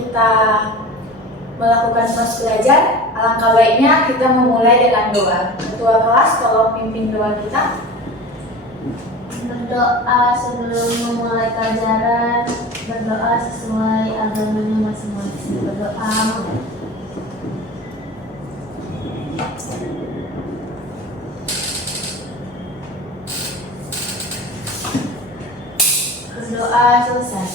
kita melakukan proses belajar, alangkah baiknya kita memulai dengan doa. Ketua kelas tolong pimpin doa kita. Berdoa sebelum memulai pelajaran, berdoa sesuai agamanya masing-masing. Berdoa. Berdoa selesai.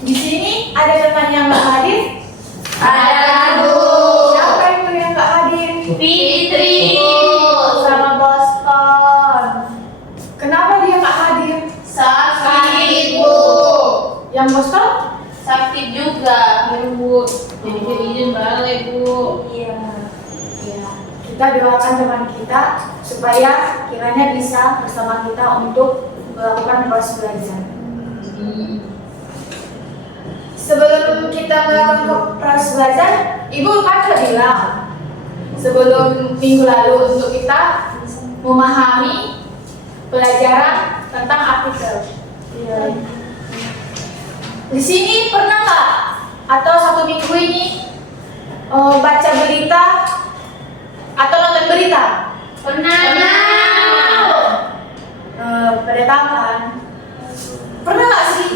Di sini ada teman yang nggak hadir? Ada, Bu. Siapa itu yang nggak hadir? Fitri. Sama Boston. Kenapa dia nggak hadir? Sakit, Bu. Yang Boston? Sakit juga. Ya Bu, jadi izin balik Bu. Iya. Kita doakan teman kita supaya kiranya bisa bersama kita untuk melakukan proses belajar. Sebelum kita melakukan proses belajar, Ibu kan sudah bilang sebelum minggu lalu untuk kita memahami pelajaran tentang artikel. Iya. Di sini pernah nggak atau satu minggu ini baca berita atau nonton berita? Pernah. Pada tahu kan? Pernah nggak sih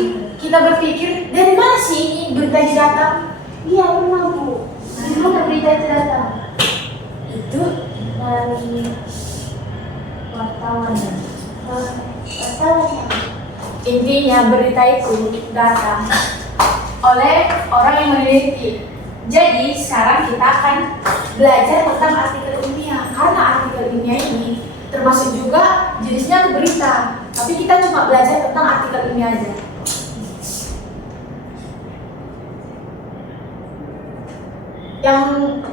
kita berpikir dari mana sih ini berita ini datang? Iya, pernah, Bu. Dari mana berita itu datang? Itu Dari wartawan. Wartawan. intinya berita itu datang oleh orang yang meneliti. Jadi sekarang kita akan belajar tentang artikel ilmiah karena artikel ilmiah ini termasuk juga jenisnya berita. Tapi kita cuma belajar tentang artikel ilmiah aja. Yang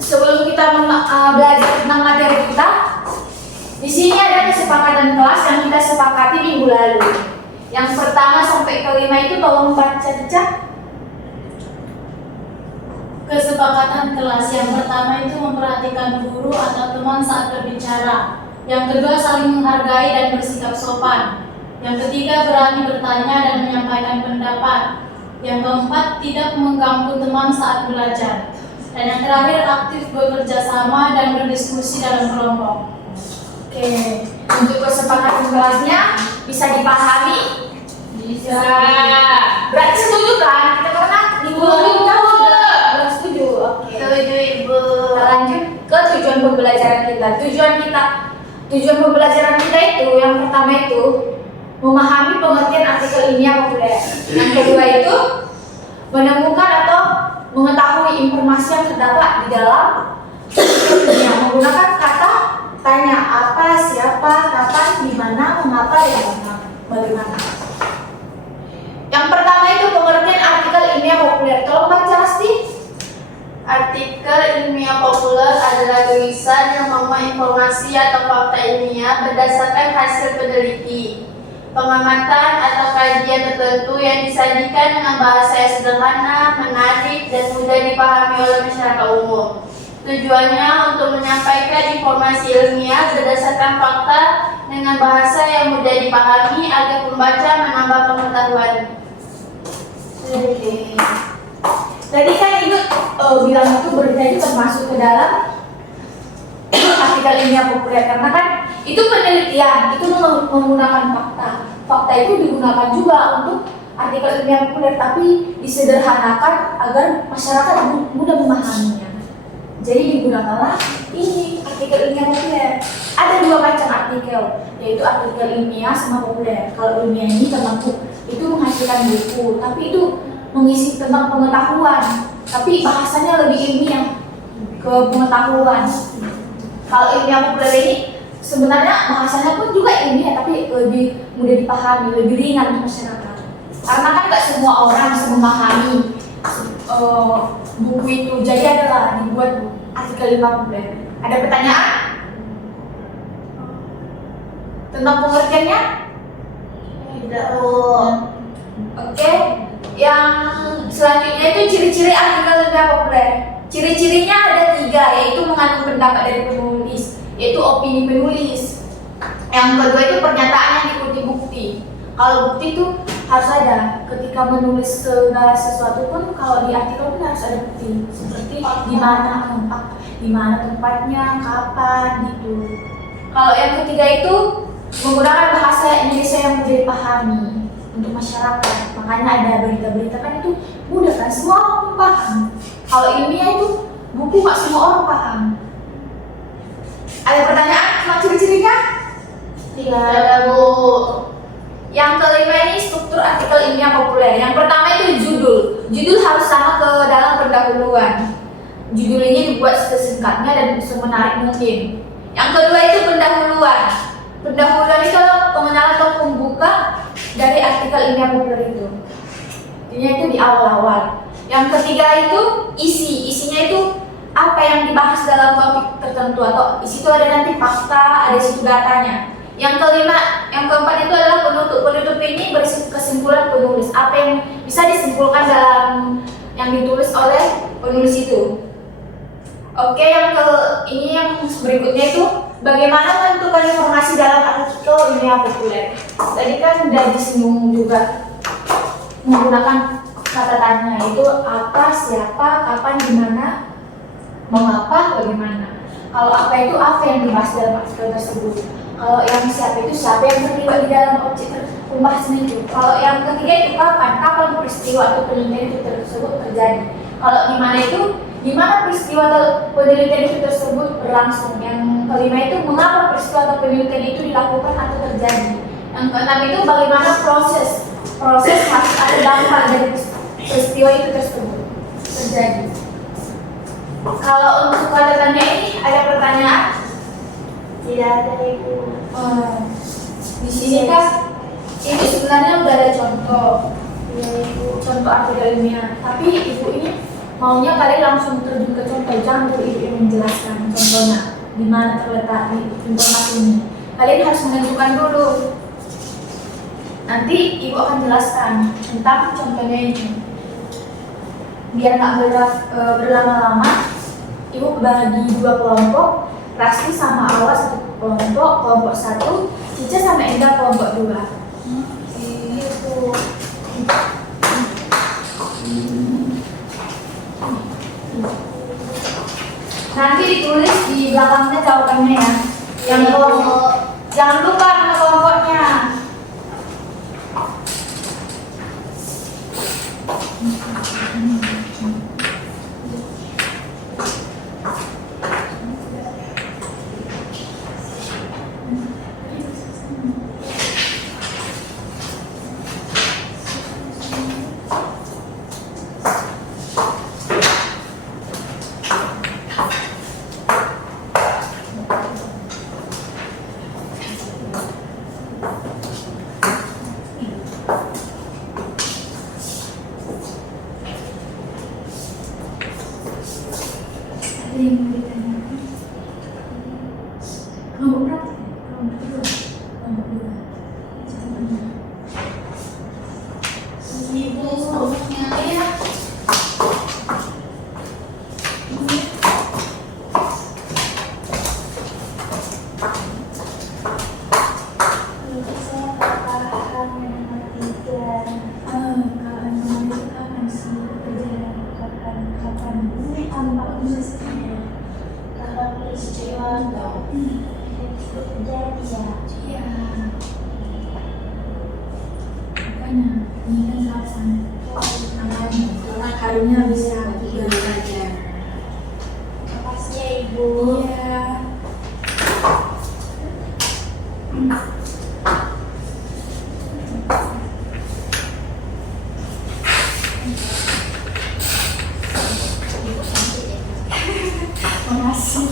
sebelum kita belajar tentang materi kita, di sini ada kesepakatan kelas yang kita sepakati minggu lalu. Yang pertama sampai kelima itu tolong baca Cica. Kesepakatan kelas yang pertama itu memperhatikan guru atau teman saat berbicara. Yang kedua saling menghargai dan bersikap sopan. Yang ketiga berani bertanya dan menyampaikan pendapat. Yang keempat tidak mengganggu teman saat belajar. Dan yang terakhir aktif bekerja sama dan berdiskusi dalam kelompok. Oke, untuk kesepakatan kelasnya bisa dipahami? Bisa. Berarti setuju kan? Kita karena minggu lalu kita sudah setuju. Oke. Setuju, Ibu. Kita lanjut ke tujuan pembelajaran kita. Tujuan pembelajaran kita itu yang pertama itu memahami pengertian artikel ilmiah populer. Yang kedua itu menemukan atau mengetahui informasi yang terdapat di dalam artikel ilmiah menggunakan kata tanya apa, siapa, kapan, di mana, mengapa, dan bagaimana. Yang pertama itu pengertian artikel ilmiah populer. Tolong baca Asti. Artikel ilmiah populer adalah tulisan yang memuat informasi atau fakta ilmiah berdasarkan hasil peneliti, pengamatan atau kajian tertentu yang disajikan dengan bahasa yang sederhana, menarik, dan mudah dipahami oleh masyarakat umum. Tujuannya untuk menyampaikan informasi ilmiah berdasarkan fakta dengan bahasa yang mudah dipahami agar pembaca menambah pengetahuan. Oke. Tadi kan Ibu bilang itu berita itu termasuk ke dalam artikel ilmiah populer karena kan itu penelitian, itu menggunakan fakta. Fakta itu digunakan juga untuk artikel ilmiah populer tapi disederhanakan agar masyarakat mudah memahaminya. Jadi digunakanlah ini artikel ilmiah populer. Ada dua macam artikel, yaitu artikel ilmiah sama populer. Kalau ilmiah ini tentang itu menghasilkan buku, tapi itu mengisi tentang pengetahuan, tapi bahasanya lebih ilmiah ke pengetahuan. Kalau ilmiah populer ini sebenarnya bahasanya pun juga ilmiah, tapi lebih mudah dipahami, lebih ringan untuk masyarakat. Karena kan nggak semua orang bisa memahami buku itu, jadi adalah dibuat artikel ilmiah populer. Ada pertanyaan tentang pengertiannya? Tidak, Oke. Yang selanjutnya itu ciri-ciri artikel ilmiah populer. Ciri-cirinya ada 3, yaitu mengandung pendapat dari penulis, yaitu opini penulis. Yang kedua itu pernyataan yang diikuti bukti. Kalau bukti itu harus ada. Ketika menulis segala sesuatu pun kalau di artikel pun harus ada bukti, seperti di mana tempatnya, kapan gitu. Kalau yang ketiga itu menggunakan bahasa Indonesia yang mudah dipahami untuk masyarakat. Makanya ada berita-berita kan itu mudah kan, semua orang paham. Kalau ilmiah itu buku nggak semua orang paham. Ada pertanyaan tentang ciri-cirinya? Tidak ada, Bu. Yang kelima ini struktur artikel ilmiah populer. Yang pertama itu judul. Judul harus sama ke dalam pendahuluan. Judul ini dibuat sesingkatnya dan semenarik mungkin. Yang kedua itu pendahuluan. Pendahuluan itu adalah pengenalan atau pembuka dari artikel ilmiah populer itu. Intinya itu di awal-awal. Yang ketiga itu isi. Isinya itu apa yang dibahas dalam topik tertentu, atau isi itu ada nanti fakta, ada isi datanya. Yang kelima, yang keempat itu adalah penutup. Penutup ini berisi kesimpulan penulis. Apa yang bisa disimpulkan dalam yang ditulis oleh penulis itu. Oke, yang berikutnya itu bagaimana menentukan informasi dalam artikel ilmiah populer. Tadi kan sudah disinggung juga menggunakan kata tanya, itu apa, siapa, kapan, di mana, mengapa, bagaimana. Kalau apa itu apa yang dibahas dalam artikel tersebut. Kalau yang siapa itu siapa yang terlibat di dalam objek pembahasan itu. Kalau yang ketiga itu kapan peristiwa atau penelitian itu tersebut terjadi. Kalau di mana itu, di mana peristiwa atau penelitian itu tersebut berlangsung. Yang kelima itu mengapa peristiwa atau penelitian itu dilakukan atau terjadi. Yang keenam itu bagaimana proses masuk ada dampak dari peristiwa itu tersebut terjadi. Kalau untuk kata tanya ini ada pertanyaan? Tidak ada, Ibu. Di sini kan ini sebenarnya udah ada contoh. Iya, Ibu. Contoh artikel ilmiah. Tapi Ibu ini maunya kalian langsung terjun ke contoh, jangan dulu Ibu yang menjelaskan contohnya di mana terletak informasi ini. Kalian harus menentukan dulu. Nanti Ibu akan jelaskan tentang contohnya ini. Biar nggak berlama-lama, Ibu bagi 2 kelompok. Rasti sama Awa 1 kelompok, kelompok 1, Cica sama Enda kelompok 2. Gitu. Nanti ditulis di belakangnya jawabannya ya. Yang kelompok, jangan lupa nama kelompoknya. Harinya bisa belajar. Makasih ya, Ibu. Iya. Makasih.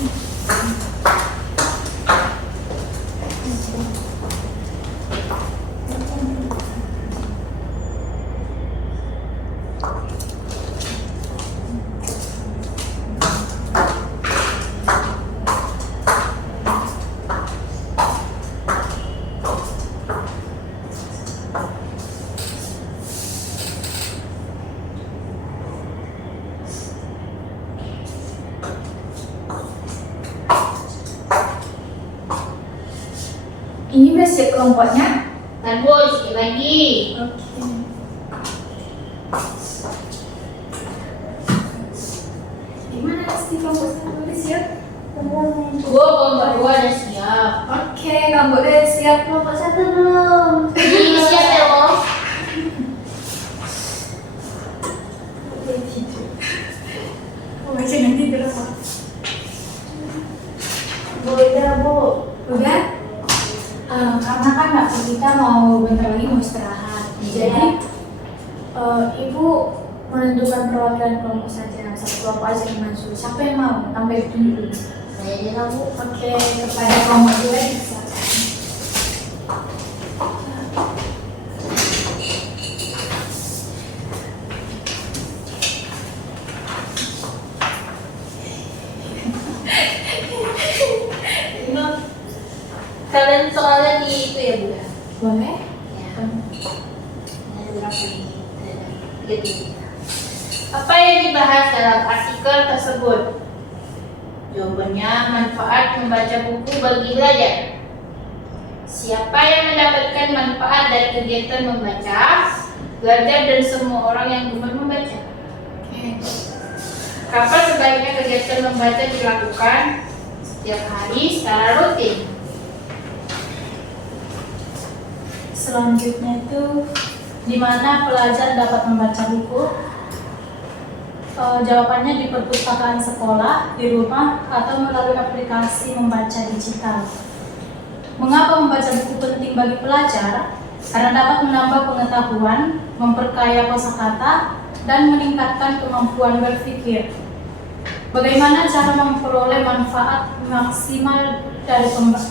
Ini udah siap kelompoknya? Bentar Bu, sedikit lagi. Oke. Gimana sih kamu tulis ya? Bu, kelompok 2 udah siap. Oke, kamu udah siap kelompok 1 belum? Ini siap ya Bu? Oh, baca nanti berapa? Bu, udah Bu. Udah? Karena kan kita mau bentar lagi mau istirahat. Jadi ibu menentukan perwakilan kelompok saja, satu kelompok aja yang masuk. Siapa yang mau? Tambah dulu. Saya aja lah Bu. Oke, kepada kelompok dua bisa. Kalian soalnya di itu ya Bu ya? Boleh? Ya. Ada berapa ini? Jadi, apa yang dibahas dalam artikel tersebut? Jawabannya manfaat membaca buku bagi belajar. Siapa yang mendapatkan manfaat dari kegiatan membaca, belajar dan semua orang yang gemar membaca? Oke. Kapan sebaiknya kegiatan membaca dilakukan? Setiap hari secara rutin. Selanjutnya itu di mana pelajar dapat membaca buku? Jawabannya di perpustakaan sekolah, di rumah, atau melalui aplikasi membaca digital. Mengapa membaca buku penting bagi pelajar? Karena dapat menambah pengetahuan, memperkaya kosakata, dan meningkatkan kemampuan berpikir. Bagaimana cara memperoleh manfaat maksimal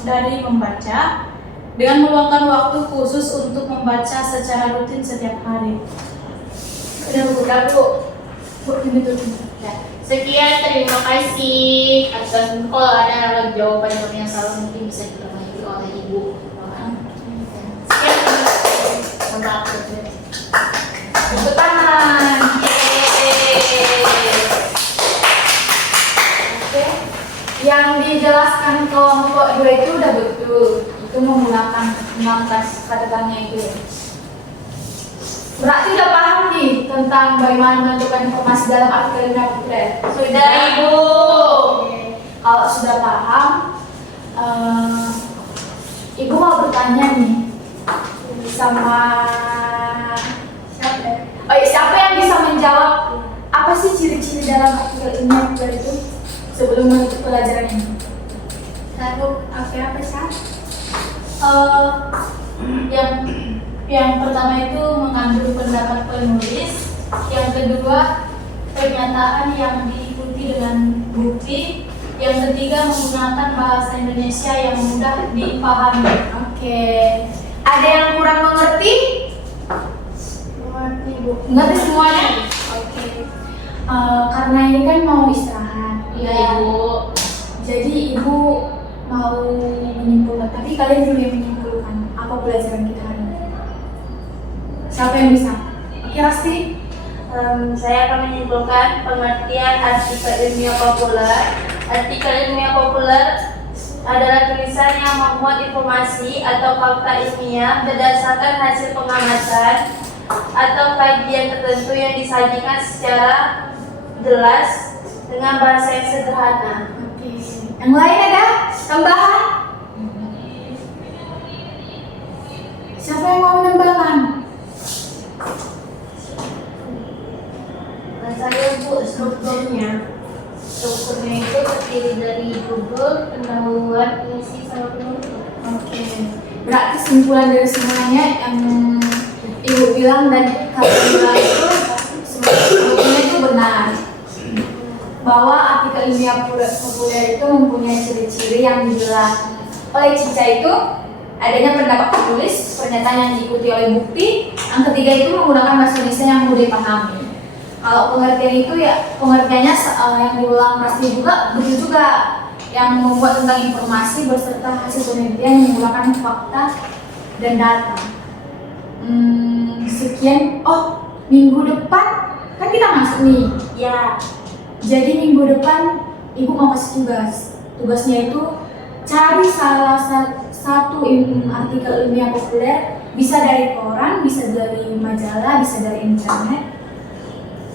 dari membaca? Dengan meluangkan waktu khusus untuk membaca secara rutin setiap hari. Udah Bu. Bu, ini tuh. Ya. Sekian, terima kasih atas kalau ada jawaban yang salah mungkin bisa diperbaiki oleh Ibu. Sekian, mohon maaf. Tepuk tangan. Oke. Yang dijelaskan kelompok 2 itu udah betul. Itu menggunakan 16 catatannya itu ya. Berarti udah paham nih tentang bagaimana menentukan informasi dalam artikel yang populer. Sudah Ibu. Oke. Kalau sudah paham, Ibu mau bertanya nih sama siapa? Ya? Oh iya, siapa yang bisa menjawab apa sih ciri-ciri dalam artikel ini populer itu sebelum menutup pelajaran ini? Satu, apa sih? Yang pertama itu mengandung pendapat penulis, yang kedua pernyataan yang diikuti dengan bukti, yang ketiga menggunakan bahasa Indonesia yang mudah dipahami. Oke. Ada yang kurang mengerti? Mengerti Bu. Mengerti semuanya? Oke. Karena ini kan mau istirahat. Iya Ibu. Jadi Ibu mau menyimpulkan, tapi kalian dulu yang menyimpulkan apa pelajaran kita hari ini. Siapa yang bisa? Oke, Rasti. Saya akan menyimpulkan pengertian artikel ilmiah populer. Artikel ilmiah populer adalah tulisan yang memuat informasi atau fakta ilmiah berdasarkan hasil pengamatan atau kajian tertentu yang disajikan secara jelas dengan bahasa yang sederhana. Oke. Yang lain ada tambahan? Siapa yang mau menambahkan? Saya Bu, strukturnya itu terdiri dari judul, pendahuluan, isi, sama penutup. Oke. Berarti kesimpulan dari semuanya yang Ibu bilang dan kalian bilang itu semuanya itu benar. Bahwa artikel ilmiah populer itu mempunyai ciri-ciri yang dijelaskan oleh Cica itu adanya pendapat penulis, pernyataan yang diikuti oleh bukti, yang ketiga itu menggunakan bahasa Indonesia yang mudah dipahami. Kalau pengertian itu ya pengertiannya yang diulang pasti juga begitu juga yang membuat tentang informasi beserta hasil penelitian yang menggunakan fakta dan data. Sekian. Oh, minggu depan kan kita masuk nih. Ya. Jadi minggu depan Ibu mau kasih tugas. Tugasnya itu cari salah satu artikel ilmiah populer Bisa dari koran, bisa dari majalah, bisa dari internet.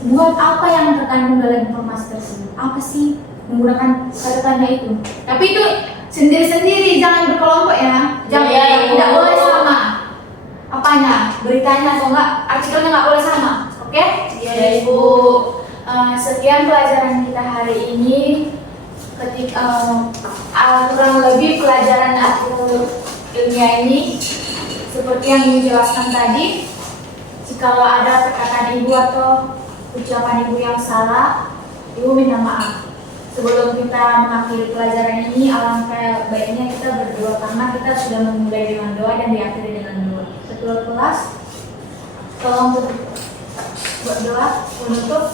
Buat apa yang terkandung dalam informasi tersebut? Apa sih menggunakan kata tanda itu? Tapi itu sendiri-sendiri, jangan berkelompok ya. Jangan, Iya, Ibu. tidak boleh sama. Apanya? Beritanya atau enggak? Artikelnya nggak boleh sama. Oke? Iya, Ibu. Sekian pelajaran kita hari ini. Kurang lebih pelajaran artikel ilmiah ini seperti yang Ibu jelaskan tadi. Jikalau ada perkataan Ibu atau ucapan Ibu yang salah, Ibu minta maaf. Sebelum kita mengakhiri pelajaran ini, alangkah baiknya kita berdoa karena kita sudah memulai dengan doa dan diakhiri dengan doa. Ketua kelas, tolong berdoa menutup.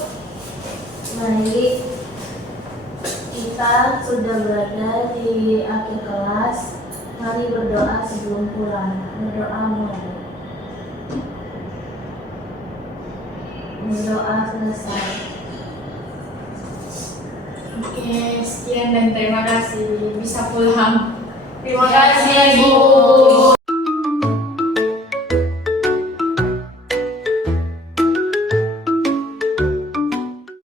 Baik, kita sudah berada di akhir kelas. Mari berdoa sebelum pulang. Berdoa mulai. Berdoa selesai. Oke, sekian dan terima kasih. Bisa pulang. Terima kasih, Ibu.